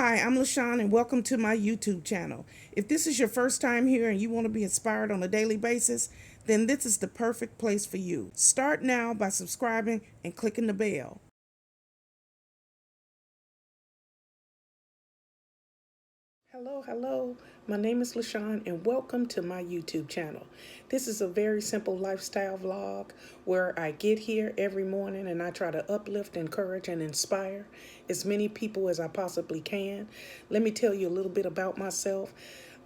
Hi, I'm LaShawn and welcome to my YouTube channel. If this is your first time here and you want to be inspired on a daily basis, then this is the perfect place for you. Start now by subscribing and clicking the bell. Hello. My name is LaShawn and welcome to my YouTube channel. This is a very simple lifestyle vlog where I get here every morning and I try to uplift, encourage, and inspire as many people as I possibly can. Let me tell you a little bit about myself.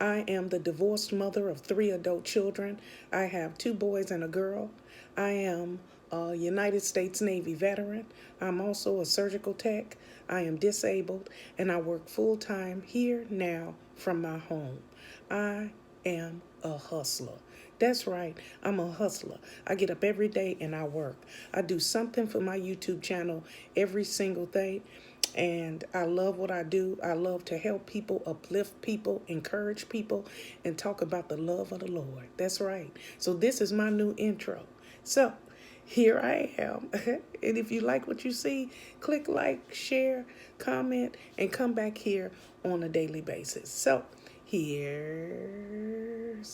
I am the divorced mother of 3 adult children. I have 2 boys and a girl. I am a United States Navy veteran. I'm also a surgical tech. I am disabled and I work full-time here now from my home. I am a hustler. That's right, I'm a hustler. I get up every day and I work. I do something for my YouTube channel every single day. And I love what I do. I love to help people, uplift people, encourage people, and talk about the love of the Lord. That's right. So this is my new intro. So here I am. And if you like what you see, click like, share, comment, and come back here on a daily basis. So here's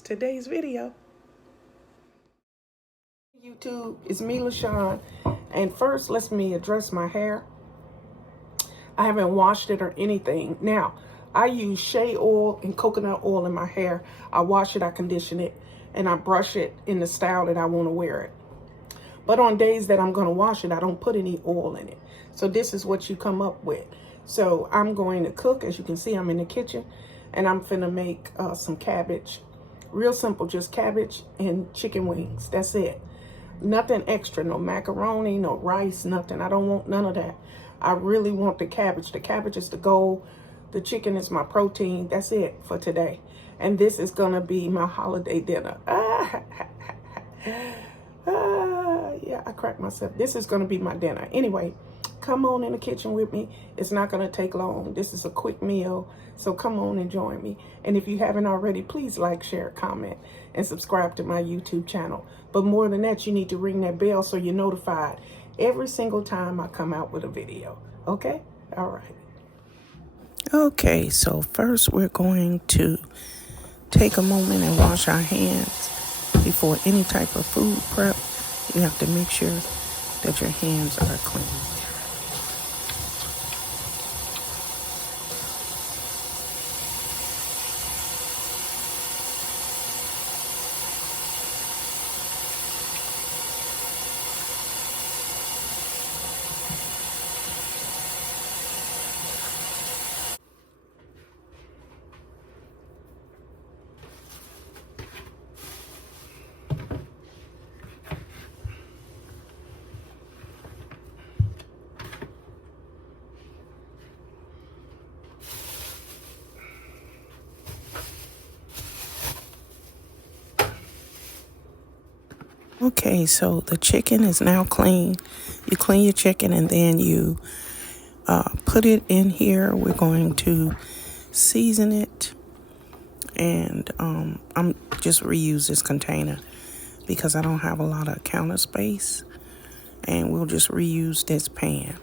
today's video. YouTube, it's me, LaShawn. And first, let me address my hair. I haven't washed it or anything. Now, I use shea oil and coconut oil in my hair. I wash it, I condition it, and I brush it in the style that I want to wear it. But on days that I'm going to wash it, I don't put any oil in it. So this is what you come up with. So I'm going to cook. As you can see, I'm in the kitchen, and I'm finna make some cabbage. Real simple, just cabbage and chicken wings. That's it. Nothing extra, no macaroni, no rice, nothing. I don't want none of that. I really want the cabbage. The cabbage is the goal. The chicken is my protein. That's it for today. And this is going to be my holiday dinner. Yeah, I cracked myself. This is going to be my dinner. Anyway, come on in the kitchen with me. It's not going to take long. This is a quick meal. So come on and join me. And if you haven't already, please like, share, comment, and subscribe to my YouTube channel. But more than that, you need to ring that bell so you're notified every single time I come out with a video. Okay? All right. Okay, so first we're going to take a moment and wash our hands. Before any type of food prep, you have to make sure that your hands are clean. Okay, so the chicken is now clean. You clean your chicken and then you put it in here. We're going to season it. And I'm just reuse this container because I don't have a lot of counter space. And we'll just reuse this pan.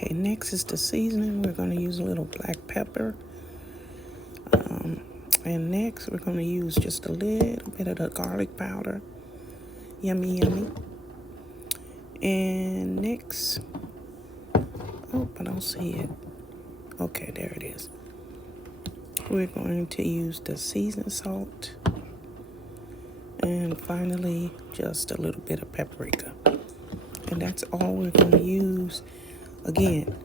Okay, next is the seasoning. We're going to use a little black pepper. And next, we're going to use just a little bit of the garlic powder. Yummy, yummy. And next, oh, I don't see it. Okay, there it is. We're going to use the seasoned salt. And finally, just a little bit of paprika. And that's all we're going to use. Again,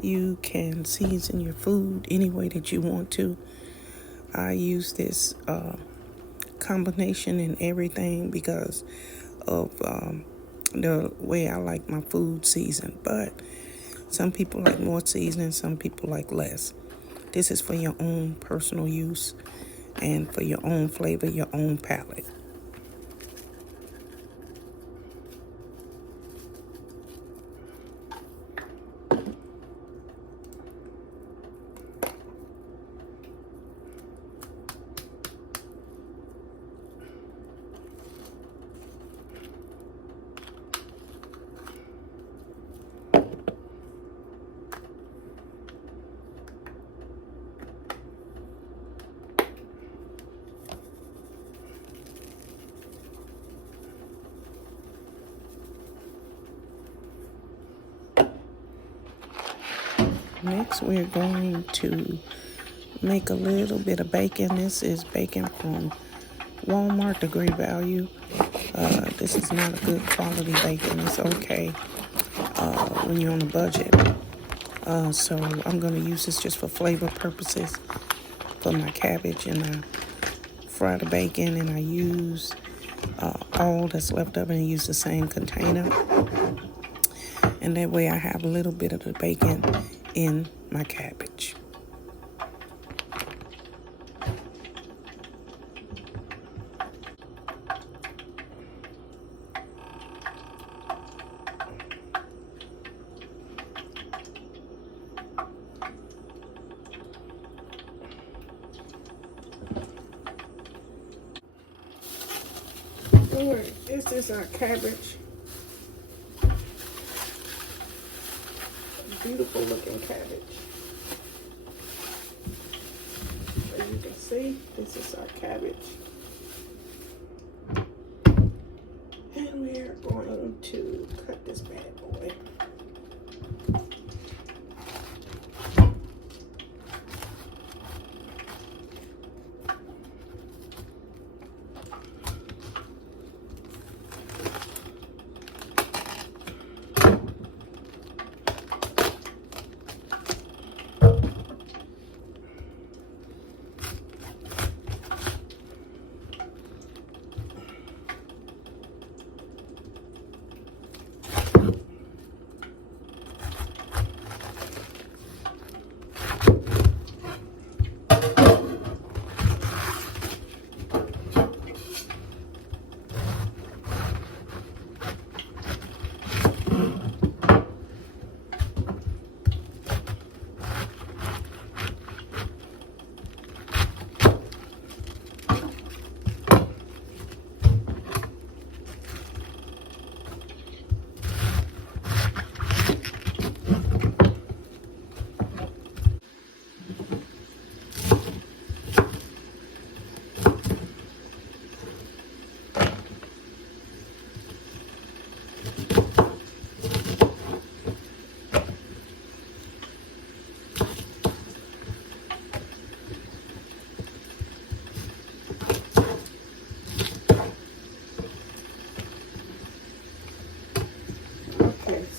you can season your food any way that you want to. I use this combination in everything because of the way I like my food seasoned. But some people like more seasoning, some people like less. This is for your own personal use and for your own flavor, your own palate. Next, we're going to make a little bit of bacon. This is bacon from Walmart, the Great Value. This is not a good quality bacon. It's okay when you're on a budget. So I'm going to use this just for flavor purposes for my cabbage. And I fry the bacon and I use all that's left over and use the same container. And that way I have a little bit of the bacon in my cabbage. Alright, this is our cabbage. Beautiful looking cabbage. As you can see, this is our cabbage. And we're going to cut this bad boy.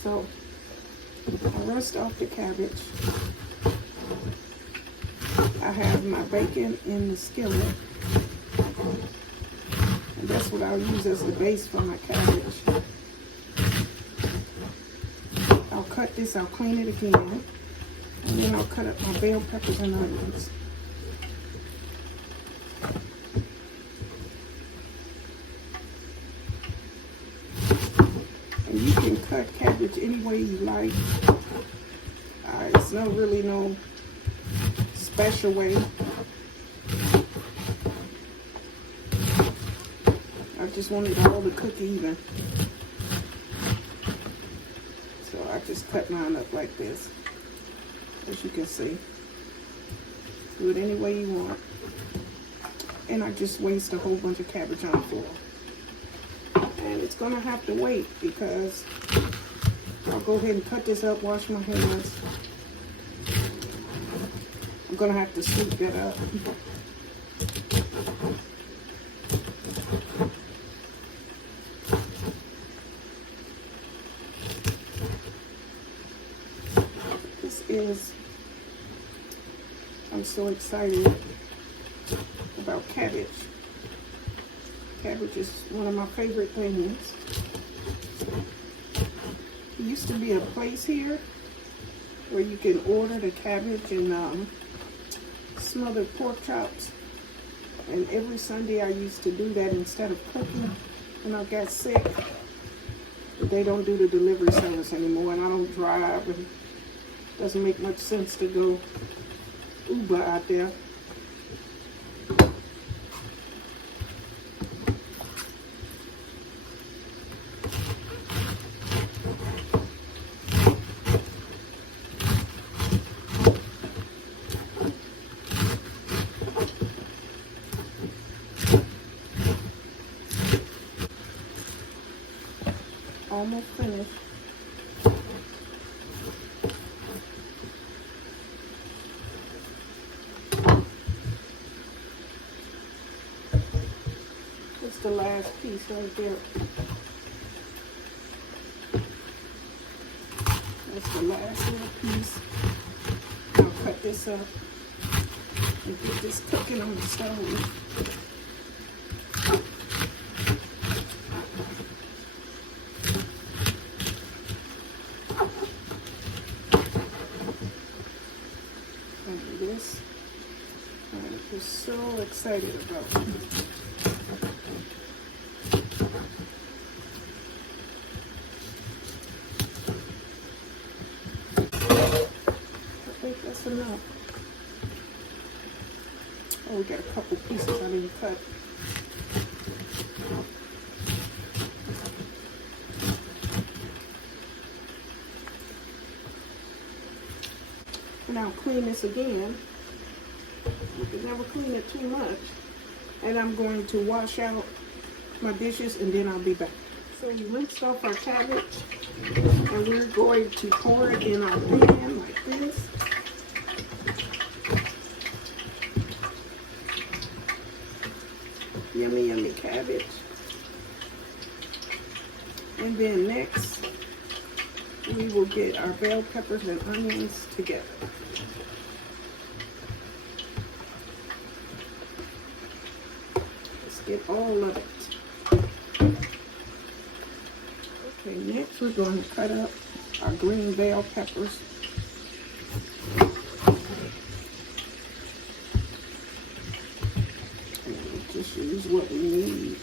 So I rinsed off the cabbage. I have my bacon in the skillet. And that's what I'll use as the base for my cabbage. I'll cut this, I'll clean it again. And then I'll cut up my bell peppers and onions. And you can cut cabbage any way you like. It's not really no special way. I just wanted all to cook even. So I just cut mine up like this, as you can see. Do it any way you want. And I just waste a whole bunch of cabbage on the floor. And it's gonna have to wait because I'll go ahead and cut this up, wash my hands. I'm gonna have to sweep that up. I'm so excited about cabbage. Cabbage is one of my favorite things. There used to be a place here where you can order the cabbage and smothered pork chops. And every Sunday I used to do that instead of cooking when I got sick. But they don't do the delivery service anymore, and I don't drive, and it doesn't make much sense to go Uber out there. Almost finished. It's the last piece right there. That's the last little piece. I'll cut this up and get this cooking on the stove. This I'm just so excited about. I think that's enough. Oh, we got a couple pieces I didn't cut. And I'll clean this again. You can never clean it too much. And I'm going to wash out my dishes and then I'll be back. So we rinsed off our cabbage and we're going to pour it in our pan like this. Yummy, yummy cabbage. And then next, we will get our bell peppers and onions together. Let's get all of it. Okay, next we're going to cut up our green bell peppers. And we'll just use what we need.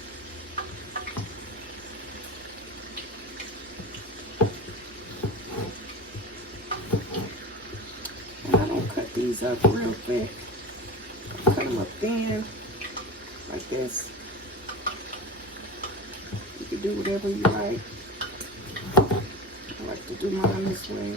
These up real thick. Cut them up thin, like this. You can do whatever you like. I like to do mine this way.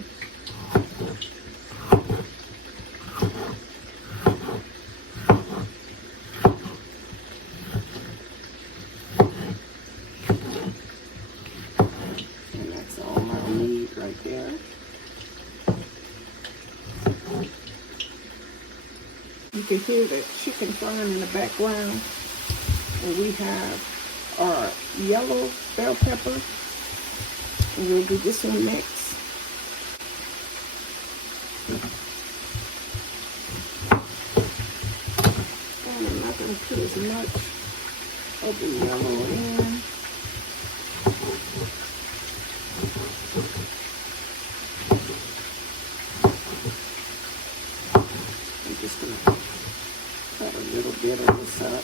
And that's all I need right there. You can hear the chicken frying in the background. And we have our yellow bell pepper. And we'll do this one next. And I'm not going to put as much of the yellow in. I'm just going to cut a little bit of this up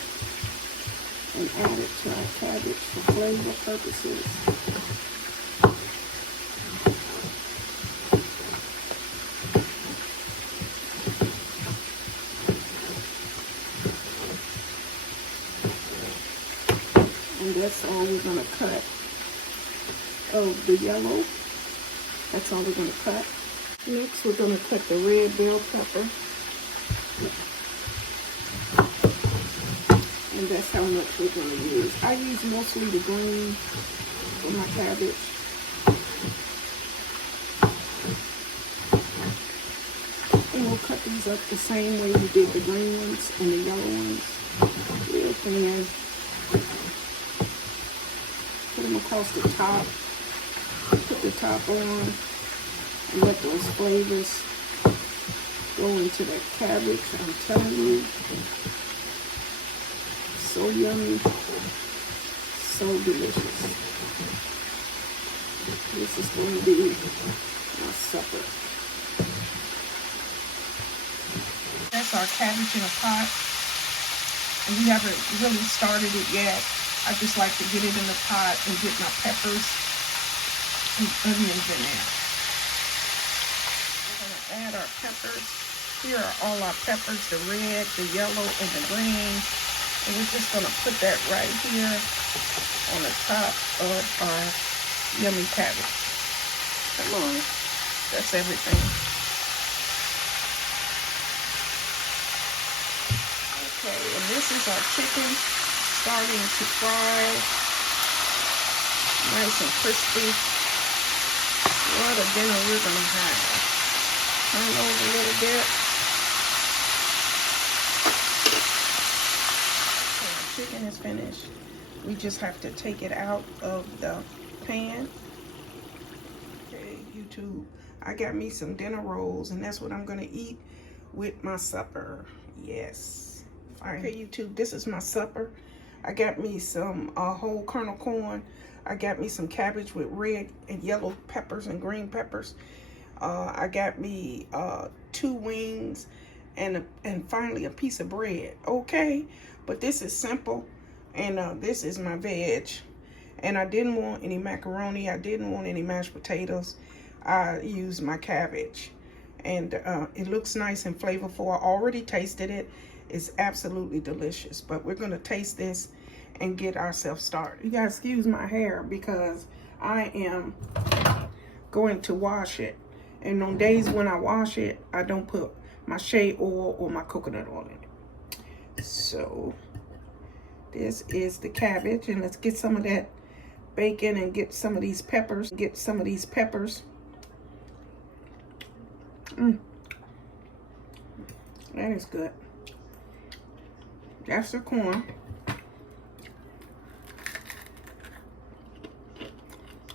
and add it to our cabbage for flavor purposes. And that's all we're going to cut of the yellow. That's all we're going to cut. Next, we're going to cut the red bell pepper. And that's how much we're going to use. I use mostly the green for my cabbage. And we'll cut these up the same way we did the green ones and the yellow ones. Real thin. Put them across the top. Put the top on. And let those flavors go into that cabbage. I'm telling you. So yummy. So delicious. This is going to be my supper. That's our cabbage in a pot. And we haven't really started it yet. I just like to get it in the pot and get my peppers and onions in there. We're going to add our peppers. Here are all our peppers, the red, the yellow, and the green. And we're just going to put that right here on the top of our yummy cabbage. Come on. That's everything. Okay, and this is our chicken starting to fry. Nice and crispy. What a dinner we're going to have. Turn over a little bit. Okay, our chicken is finished. We just have to take it out of the pan. Okay, YouTube. I got me some dinner rolls, and that's what I'm going to eat with my supper. Yes. Okay, YouTube, this is my supper. I got me some whole kernel corn. I got me some cabbage with red and yellow peppers and green peppers. I got me 2 wings and finally a piece of bread. Okay, but this is simple, and this is my veg. And I didn't want any macaroni. I didn't want any mashed potatoes. I used my cabbage, and it looks nice and flavorful. I already tasted it. It's absolutely delicious, but we're going to taste this and get ourselves started. You guys excuse my hair because I am going to wash it. And on days when I wash it, I don't put my shea oil or my coconut oil in it. So this is the cabbage, and let's get some of that bacon and get some of these peppers. That is good. That's the corn.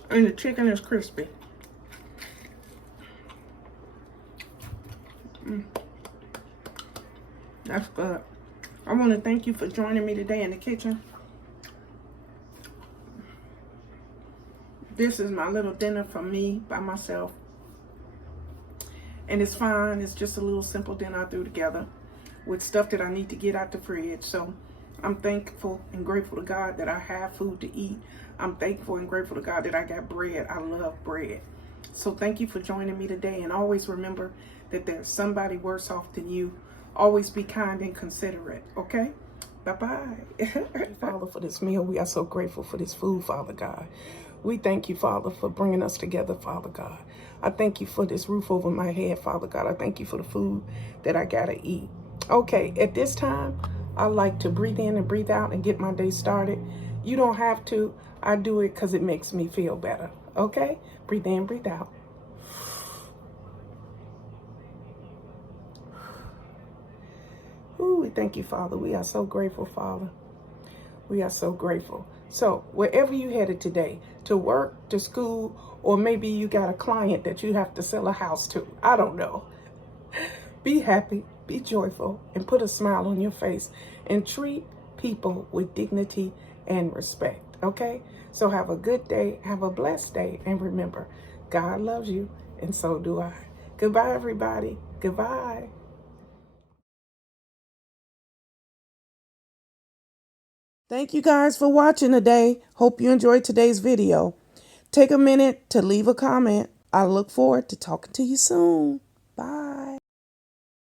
And the chicken is crispy. That's good. I want to thank you for joining me today in the kitchen. This is my little dinner for me by myself. And it's fine. It's just a little simple dinner I threw together with stuff that I need to get out the fridge. So I'm thankful and grateful to God that I have food to eat. I'm thankful and grateful to God that I got bread. I love bread. So thank you for joining me today. And always remember that there's somebody worse off than you. Always be kind and considerate. Okay? Bye-bye. Father, for this meal, we are so grateful for this food, Father God. We thank you, Father, for bringing us together, Father God. I thank you for this roof over my head, Father God. I thank you for the food that I got to eat. Okay, at this time, I like to breathe in and breathe out and get my day started. You don't have to. I do it because it makes me feel better. Okay? Breathe in, breathe out. Ooh, we thank you, Father. We are so grateful, Father. We are so grateful. So wherever you headed today, to work, to school, or maybe you got a client that you have to sell a house to. I don't know. Be happy, be joyful, and put a smile on your face, and treat people with dignity and respect, okay? So have a good day, have a blessed day, and remember, God loves you, and so do I. Goodbye, everybody. Goodbye. Thank you guys for watching today. Hope you enjoyed today's video. Take a minute to leave a comment. I look forward to talking to you soon. Bye.